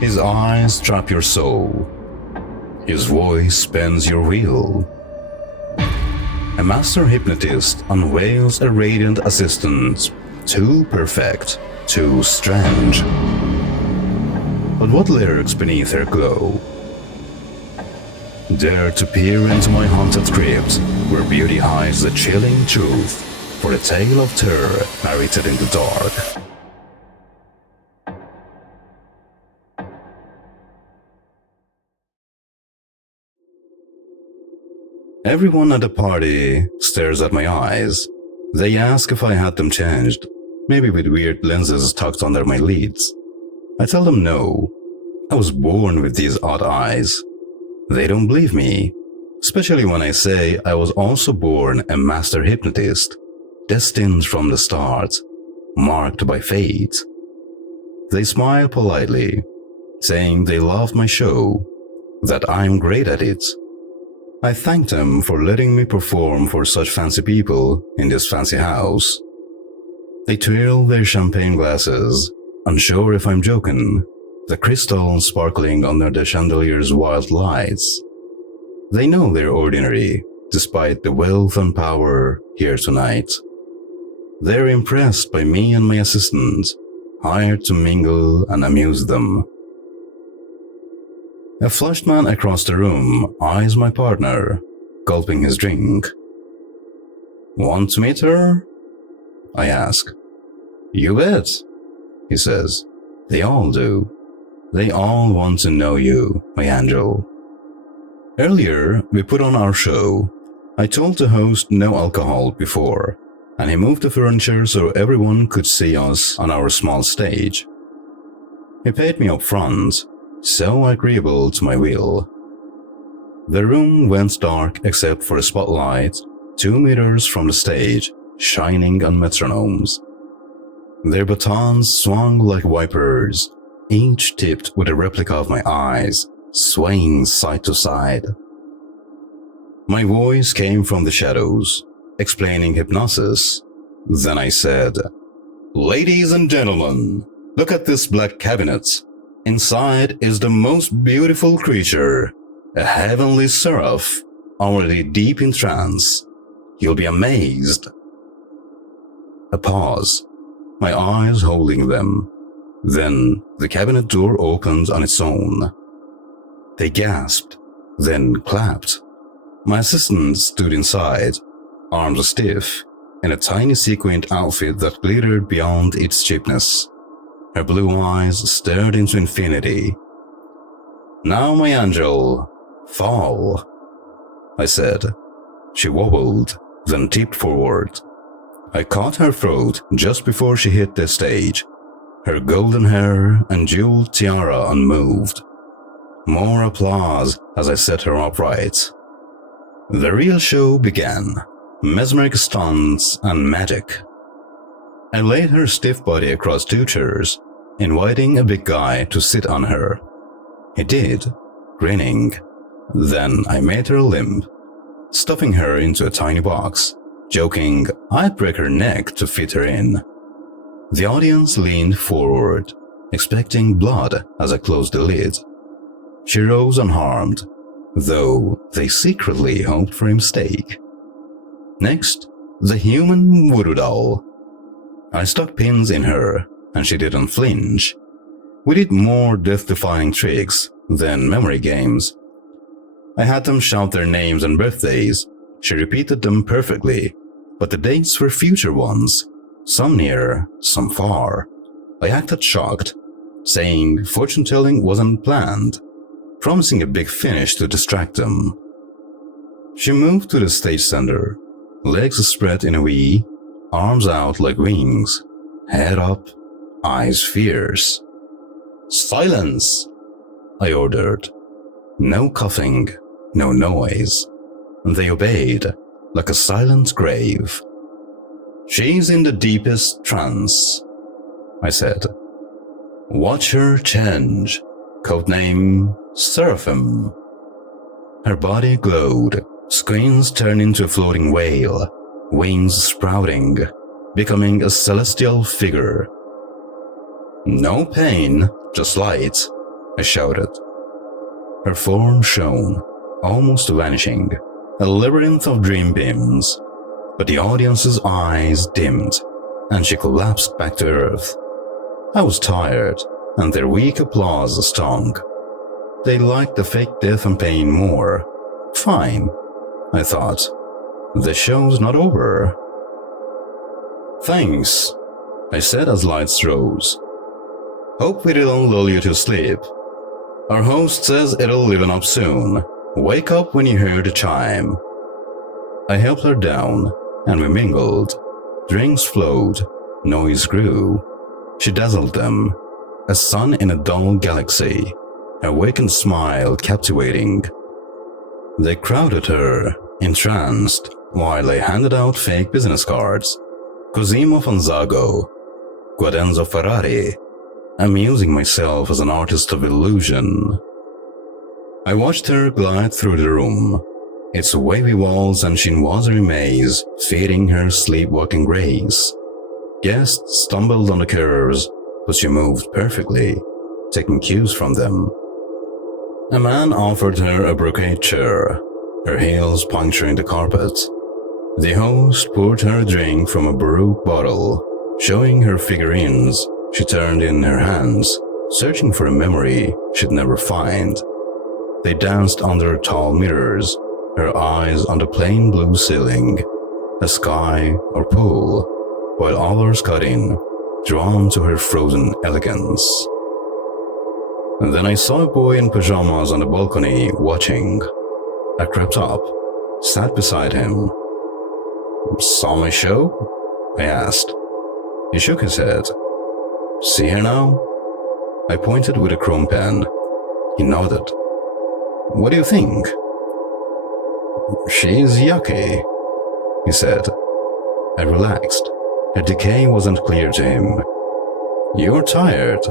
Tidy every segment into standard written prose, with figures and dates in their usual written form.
His eyes trap your soul. His voice spins your wheel. A master hypnotist unveils a radiant assistant, too perfect, too strange. But what lurks beneath her glow? Dare to peer into my haunted crypt, where beauty hides the chilling truth, for a tale of terror narrated in the dark. Everyone at the party stares at my eyes. They ask if I had them changed, maybe with weird lenses tucked under my lids. I tell them no. I was born with these odd eyes. They don't believe me, especially when I say I was also born a master hypnotist, destined from the start, marked by fate. They smile politely, saying they love my show, that I'm great at it. I thank them for letting me perform for such fancy people in this fancy house. They twirl their champagne glasses, unsure if I'm joking, the crystal sparkling under the chandelier's wild lights. They know they're ordinary, despite the wealth and power here tonight. They're impressed by me and my assistant, hired to mingle and amuse them. A flushed man across the room eyes my partner, gulping his drink. Want to meet her? I ask. You bet, he says. They all do. They all want to know you, my angel. Earlier, we put on our show. I told the host no alcohol before, and he moved the furniture so everyone could see us on our small stage. He paid me up front, so agreeable to my will. The room went dark except for a spotlight 2 meters from the stage, shining on metronomes. Their batons swung like wipers, each tipped with a replica of my eyes, swaying side to side. My voice came from the shadows, explaining hypnosis. Then I said, "Ladies and gentlemen, look at this black cabinet. Inside is the most beautiful creature, a heavenly seraph, already deep in trance. You'll be amazed." A pause, my eyes holding them. Then the cabinet door opened on its own. They gasped, then clapped. My assistant stood inside, arms stiff, in a tiny sequined outfit that glittered beyond its cheapness. Her blue eyes stared into infinity. "Now, my angel, fall," I said. She wobbled, then tipped forward. I caught her throat just before she hit the stage, her golden hair and jeweled tiara unmoved. More applause as I set her upright. The real show began, mesmeric stunts and magic. I laid her stiff body across 2 chairs, inviting a big guy to sit on her. He did, grinning. Then I made her limp, stuffing her into a tiny box, joking I'd break her neck to fit her in. The audience leaned forward, expecting blood as I closed the lid. She rose unharmed, though they secretly hoped for a mistake. Next, the human voodoo doll. I stuck pins in her, and she didn't flinch. We did more death-defying tricks than memory games. I had them shout their names and birthdays. She repeated them perfectly, but the dates were future ones, some near, some far. I acted shocked, saying fortune-telling wasn't planned, promising a big finish to distract them. She moved to the stage center, legs spread in a V, arms out like wings, head up, eyes fierce. "Silence!" I ordered. No coughing, no noise. They obeyed, like a silent grave. "She's in the deepest trance," I said. "Watch her change. Codename Seraphim." Her body glowed, screens turned into a floating whale, wings sprouting, becoming a celestial figure. "No pain, just light. I shouted. Her form shone, almost vanishing, a labyrinth of dream beams, but the audience's eyes dimmed, and she collapsed back to earth. I was tired, and their weak applause stung. They liked the fake death and pain more. Fine, I thought. The show's not over. Thanks, I said as lights rose. Hope we didn't lull you to sleep. Our host says it'll liven up soon. Wake up when you hear the chime. I helped her down, and we mingled. Drinks flowed, noise grew. She dazzled them, a sun in a dull galaxy, her vacant smile captivating. They crowded her, entranced, while I handed out fake business cards. Cosimo Fanzago, Guadenzo Ferrari, amusing myself as an artist of illusion. I watched her glide through the room, its wavy walls and chinoiserie maze fading her sleepwalking grace. Guests stumbled on the curves, but she moved perfectly, taking cues from them. A man offered her a brocade chair, her heels puncturing the carpet. The host poured her a drink from a Baroque bottle, showing her figurines she turned in her hands, searching for a memory she'd never find. They danced under tall mirrors, her eyes on the plain blue ceiling, a sky or pool, while others cut in, drawn to her frozen elegance. And then I saw a boy in pajamas on the balcony watching. I crept up, sat beside him. Saw my show? I asked. He shook his head. See her now? I pointed with a chrome pen. He nodded. What do you think? She's yucky, he said. I relaxed. Her decay wasn't clear to him. You're tired,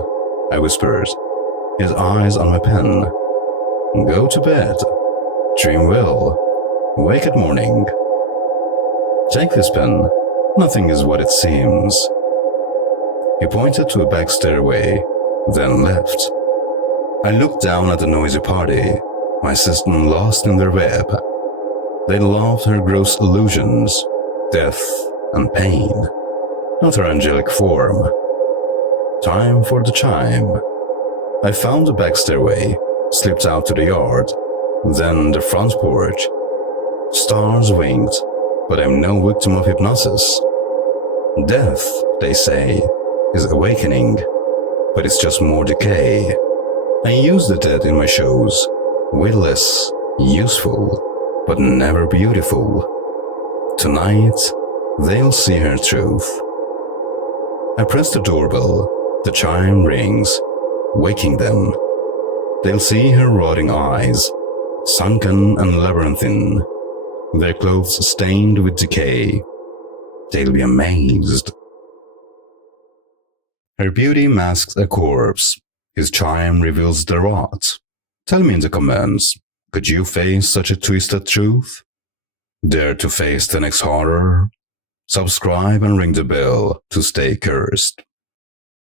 I whispered, his eyes on my pen. Go to bed. Dream well. Wake at morning. Take this pen. Nothing is what it seems. He pointed to a back stairway, then left. I looked down at the noisy party, my system lost in their web. They loved her gross illusions, death and pain, not her angelic form. Time for the chime. I found the back stairway, slipped out to the yard, then the front porch. Stars winked, but I'm no victim of hypnosis. Death, they say, is awakening, but it's just more decay. I use the dead in my shows, witless, useful, but never beautiful. Tonight, they'll see her truth. I press the doorbell, the chime rings, waking them. They'll see her rotting eyes, sunken and labyrinthine, their clothes stained with decay. They'll be amazed. Her beauty masks a corpse. His chime reveals the rot. Tell me in the comments, could you face such a twisted truth? Dare to face the next horror? Subscribe and ring the bell to stay cursed.